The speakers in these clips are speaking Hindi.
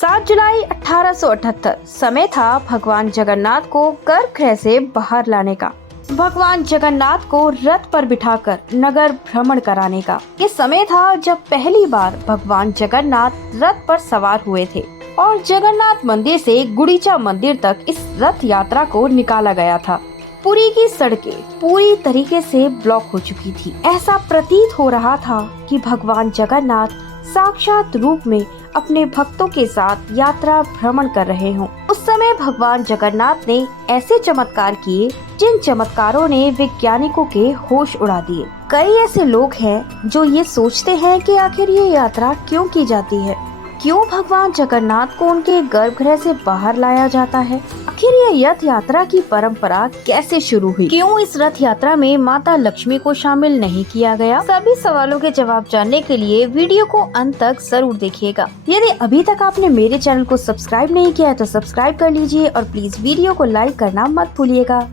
7 जुलाई 1878 समय था भगवान जगन्नाथ को गर्भगृह से बाहर लाने का। भगवान जगन्नाथ को रथ पर बिठाकर नगर भ्रमण कराने का। ये समय था जब पहली बार भगवान जगन्नाथ रथ पर सवार हुए थे और जगन्नाथ मंदिर से गुड़ीचा मंदिर तक इस रथ यात्रा को निकाला गया था। पुरी की सड़कें पूरी तरीके से ब्लॉक हो चुकी थी। ऐसा प्रतीत हो रहा था कि भगवान जगन्नाथ साक्षात रूप में अपने भक्तों के साथ यात्रा भ्रमण कर रहे हों। उस समय भगवान जगन्नाथ ने ऐसे चमत्कार किए जिन चमत्कारों ने वैज्ञानिकों के होश उड़ा दिए। कई ऐसे लोग हैं जो ये सोचते हैं कि आखिर ये यात्रा क्यों की जाती है, क्यों भगवान जगन्नाथ को उनके गर्भगृह से बाहर लाया जाता है, आखिर ये रथ यात्रा की परंपरा कैसे शुरू हुई, क्यों इस रथ यात्रा में माता लक्ष्मी को शामिल नहीं किया गया। सभी सवालों के जवाब जानने के लिए वीडियो को अंत तक जरूर देखिएगा। यदि अभी तक आपने मेरे चैनल को सब्सक्राइब नहीं किया है तो सब्सक्राइब कर लीजिए और प्लीज वीडियो को लाइक करना मत भूलिएगा।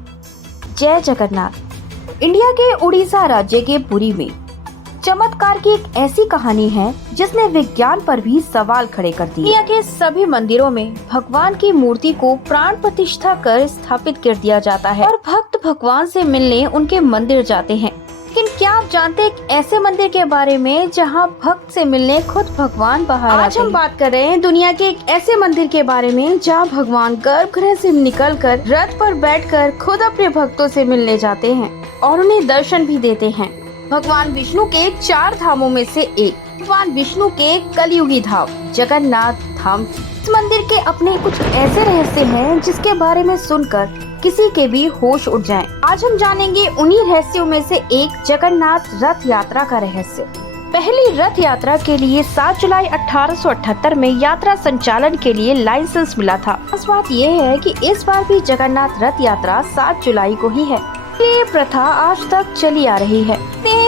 जय जगन्नाथ। इंडिया के उड़ीसा राज्य के पुरी में चमत्कार की एक ऐसी कहानी है जिसने विज्ञान पर भी सवाल खड़े कर दिए। दुनिया के सभी मंदिरों में भगवान की मूर्ति को प्राण प्रतिष्ठा कर स्थापित कर दिया जाता है और भक्त भगवान से मिलने उनके मंदिर जाते हैं। लेकिन क्या आप जानते हैं एक ऐसे मंदिर के बारे में जहां भक्त से मिलने खुद भगवान बाहर आते हैं? आज हम बात कर रहे हैं दुनिया के एक ऐसे मंदिर के बारे में जहां भगवान गर्भगृह से निकलकर रथ पर बैठकर खुद अपने भक्तों से मिलने जाते हैं और उन्हें दर्शन भी देते हैं। भगवान विष्णु के 4 धामों में से एक, भगवान विष्णु के कलयुगी धाम जगन्नाथ धाम। इस मंदिर के अपने कुछ ऐसे रहस्य हैं जिसके बारे में सुनकर किसी के भी होश उड़ जाएं। आज हम जानेंगे उन्हीं रहस्यों में से एक जगन्नाथ रथ यात्रा का रहस्य। पहली रथ यात्रा के लिए 7 जुलाई 1878 में यात्रा संचालन के लिए लाइसेंस मिला था। खास बात यह है कि इस बार भी जगन्नाथ रथ यात्रा 7 जुलाई को ही है। ये प्रथा आज तक चली आ रही है।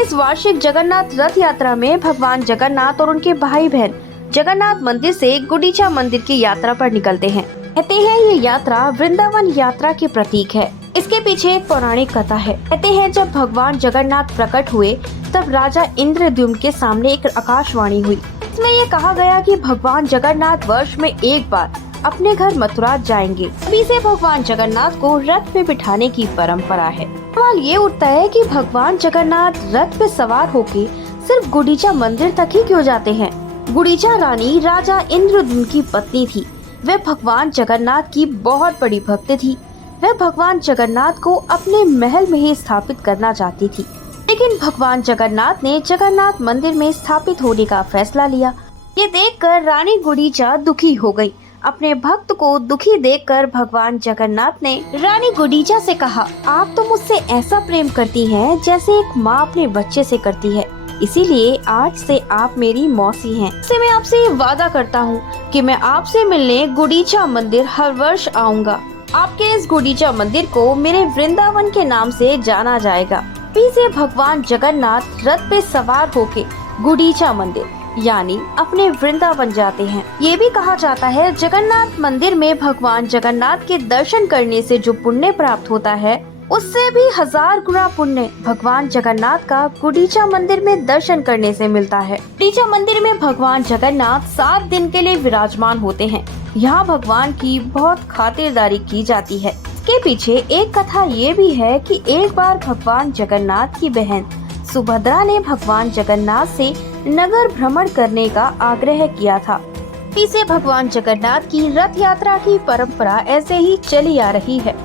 इस वार्षिक जगन्नाथ रथ यात्रा में भगवान जगन्नाथ और उनके भाई बहन जगन्नाथ मंदिर से गुड़ीचा मंदिर की यात्रा पर निकलते हैं। कहते हैं ये यात्रा वृंदावन यात्रा के प्रतीक है। इसके पीछे एक पौराणिक कथा है। कहते हैं जब भगवान जगन्नाथ प्रकट हुए तब राजा इंद्रद्युम्न के सामने एक आकाशवाणी हुई। इसमें ये कहा गया कि भगवान जगन्नाथ वर्ष में एक बार अपने घर मथुरा जाएंगे। अभी से भगवान जगन्नाथ को रथ पे बिठाने की परंपरा है। सवाल ये उठता है कि भगवान जगन्नाथ रथ पे सवार होके सिर्फ गुड़ीचा मंदिर तक ही क्यों जाते हैं? गुड़ीचा रानी राजा इंद्रद्युम्न की पत्नी थी। वे भगवान जगन्नाथ की बहुत बड़ी भक्त थी। वह भगवान जगन्नाथ को अपने महल में ही स्थापित करना चाहती थी, लेकिन भगवान जगन्नाथ ने जगन्नाथ मंदिर में स्थापित होने का फैसला लिया। ये देखकर रानी गुड़ीचा दुखी हो गयी। अपने भक्त को दुखी देखकर भगवान जगन्नाथ ने रानी गुड़ीचा से कहा, आप तो मुझसे ऐसा प्रेम करती हैं जैसे एक माँ अपने बच्चे से करती है, इसीलिए आज से आप मेरी मौसी हैं। इससे मैं आपसे वादा करता हूँ कि मैं आपसे मिलने गुड़ीचा मंदिर हर वर्ष आऊँगा। आपके इस गुड़ीचा मंदिर को मेरे वृंदावन के नाम से जाना जाएगा। अभी से भगवान जगन्नाथ रथ पे सवार होके गुड़ीचा मंदिर यानी अपने वृंदावन जाते हैं। ये भी कहा जाता है जगन्नाथ मंदिर में भगवान जगन्नाथ के दर्शन करने से जो पुण्य प्राप्त होता है उससे भी 1000 गुना पुण्य भगवान जगन्नाथ का गुड़ीचा मंदिर में दर्शन करने से मिलता है। गुड़ीचा मंदिर में भगवान जगन्नाथ 7 दिन के लिए विराजमान होते हैं। यहाँ भगवान की बहुत खातिरदारी की जाती है। इसके पीछे एक कथा ये भी है कि एक बार भगवान जगन्नाथ की बहन सुभद्रा ने भगवान जगन्नाथ से नगर भ्रमण करने का आग्रह किया था। इसे भगवान जगन्नाथ की रथ यात्रा की परंपरा ऐसे ही चली आ रही है।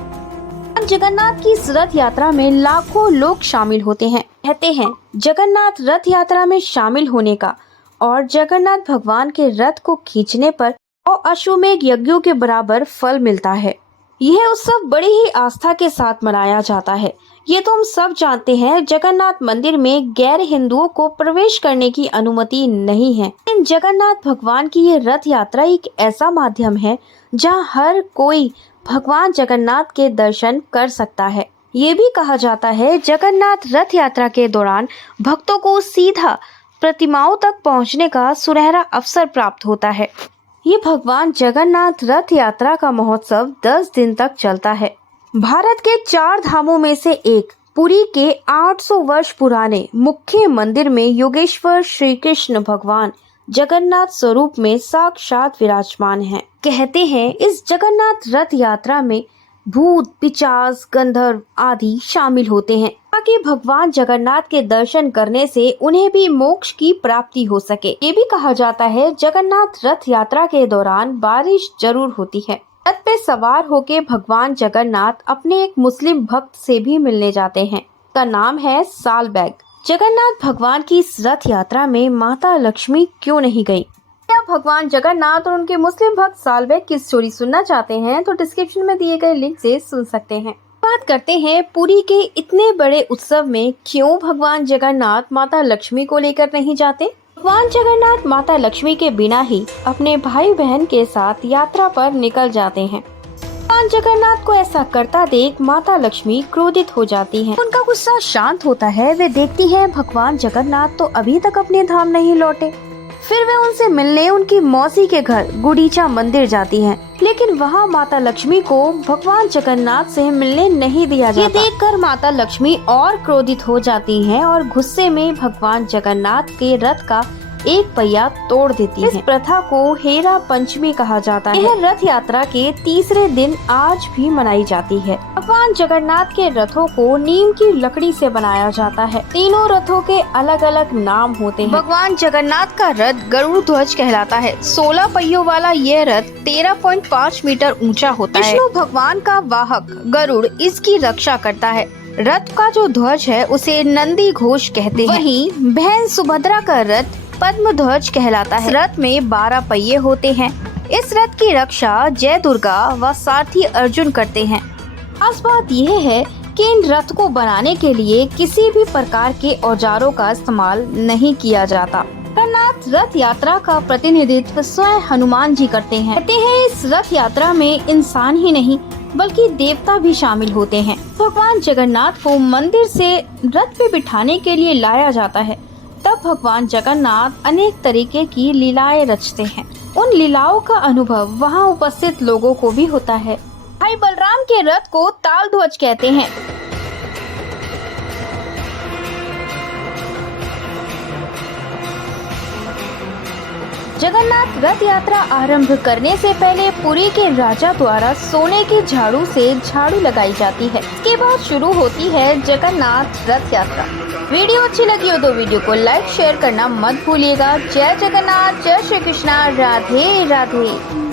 जगन्नाथ की इस रथ यात्रा में लाखों लोग शामिल होते हैं। कहते हैं जगन्नाथ रथ यात्रा में शामिल होने का और जगन्नाथ भगवान के रथ को खींचने पर और अश्वमेध यज्ञों के बराबर फल मिलता है। यह उत्सव बड़ी ही आस्था के साथ मनाया जाता है। ये तो हम सब जानते हैं जगन्नाथ मंदिर में गैर हिंदुओं को प्रवेश करने की अनुमति नहीं है। लेकिन जगन्नाथ भगवान की ये रथ यात्रा एक ऐसा माध्यम है जहां हर कोई भगवान जगन्नाथ के दर्शन कर सकता है। ये भी कहा जाता है जगन्नाथ रथ यात्रा के दौरान भक्तों को सीधा प्रतिमाओं तक पहुंचने का सुनहरा अवसर प्राप्त होता है। ये भगवान जगन्नाथ रथ यात्रा का महोत्सव 10 दिन तक चलता है। भारत के 4 धामों में से एक पुरी के 800 वर्ष पुराने मुख्य मंदिर में योगेश्वर श्री कृष्ण भगवान जगन्नाथ स्वरूप में साक्षात विराजमान हैं। कहते हैं इस जगन्नाथ रथ यात्रा में भूत, पिशाच, गंधर्व आदि शामिल होते हैं ताकि भगवान जगन्नाथ के दर्शन करने से उन्हें भी मोक्ष की प्राप्ति हो सके। ये भी कहा जाता है जगन्नाथ रथ यात्रा के दौरान बारिश जरूर होती है। रथ पे सवार होके भगवान जगन्नाथ अपने एक मुस्लिम भक्त से भी मिलने जाते हैं। का नाम है सालबैग। जगन्नाथ भगवान की इस रथ यात्रा में माता लक्ष्मी क्यों नहीं गई? क्या भगवान जगन्नाथ और उनके मुस्लिम भक्त सालबैग की स्टोरी सुनना चाहते हैं तो डिस्क्रिप्शन में दिए गए लिंक से सुन सकते हैं। बात करते हैं पुरी के इतने बड़े उत्सव में क्यों भगवान जगन्नाथ माता लक्ष्मी को लेकर नहीं जाते? भगवान जगन्नाथ माता लक्ष्मी के बिना ही अपने भाई बहन के साथ यात्रा पर निकल जाते हैं। भगवान जगन्नाथ को ऐसा करता देख माता लक्ष्मी क्रोधित हो जाती हैं। उनका गुस्सा शांत होता है। वे देखती हैं भगवान जगन्नाथ तो अभी तक अपने धाम नहीं लौटे। फिर वे उनसे मिलने उनकी मौसी के घर गुडीचा मंदिर जाती हैं, लेकिन वहां माता लक्ष्मी को भगवान जगन्नाथ से मिलने नहीं दिया जाता। ये देखकर माता लक्ष्मी और क्रोधित हो जाती हैं और गुस्से में भगवान जगन्नाथ के रथ का एक पहिया तोड़ देती हैं। इस प्रथा को हेरा पंचमी कहा जाता है। यह रथ यात्रा के तीसरे दिन आज भी मनाई जाती है। भगवान जगन्नाथ के रथों को नीम की लकड़ी से बनाया जाता है। तीनों रथों के अलग अलग नाम होते हैं। भगवान जगन्नाथ का रथ गरुड़ ध्वज कहलाता है। 16 पहियों वाला यह रथ 13.5 मीटर ऊंचा होता है। विष्णु भगवान का वाहक गरुड़ इसकी रक्षा करता है। रथ का जो ध्वज है उसे नंदी घोष कहते हैं। वहीं बहन सुभद्रा का रथ पद्म ध्वज कहलाता है। रथ में 12 पहिए होते हैं। इस रथ की रक्षा जय दुर्गा व सारथी अर्जुन करते हैं। खास बात यह है कि इन रथ को बनाने के लिए किसी भी प्रकार के औजारों का इस्तेमाल नहीं किया जाता। जगन्नाथ रथ यात्रा का प्रतिनिधित्व स्वयं हनुमान जी करते हैं। कहते हैं इस रथ यात्रा में इंसान ही नहीं बल्कि देवता भी शामिल होते हैं। भगवान जगन्नाथ को मंदिर से रथ पे बिठाने के लिए लाया जाता है। तब भगवान जगन्नाथ अनेक तरीके की लीलाएं रचते हैं। उन लीलाओं का अनुभव वहां उपस्थित लोगों को भी होता है। भाई बलराम के रथ को ताल ध्वज कहते हैं। जगन्नाथ रथ यात्रा आरंभ करने से पहले पुरी के राजा द्वारा सोने के झाड़ू से झाड़ू लगाई जाती है। इसके बाद शुरू होती है जगन्नाथ रथ यात्रा। वीडियो अच्छी लगी हो तो वीडियो को लाइक शेयर करना मत भूलिएगा। जय जगन्नाथ, जय श्री कृष्णा, राधे राधे।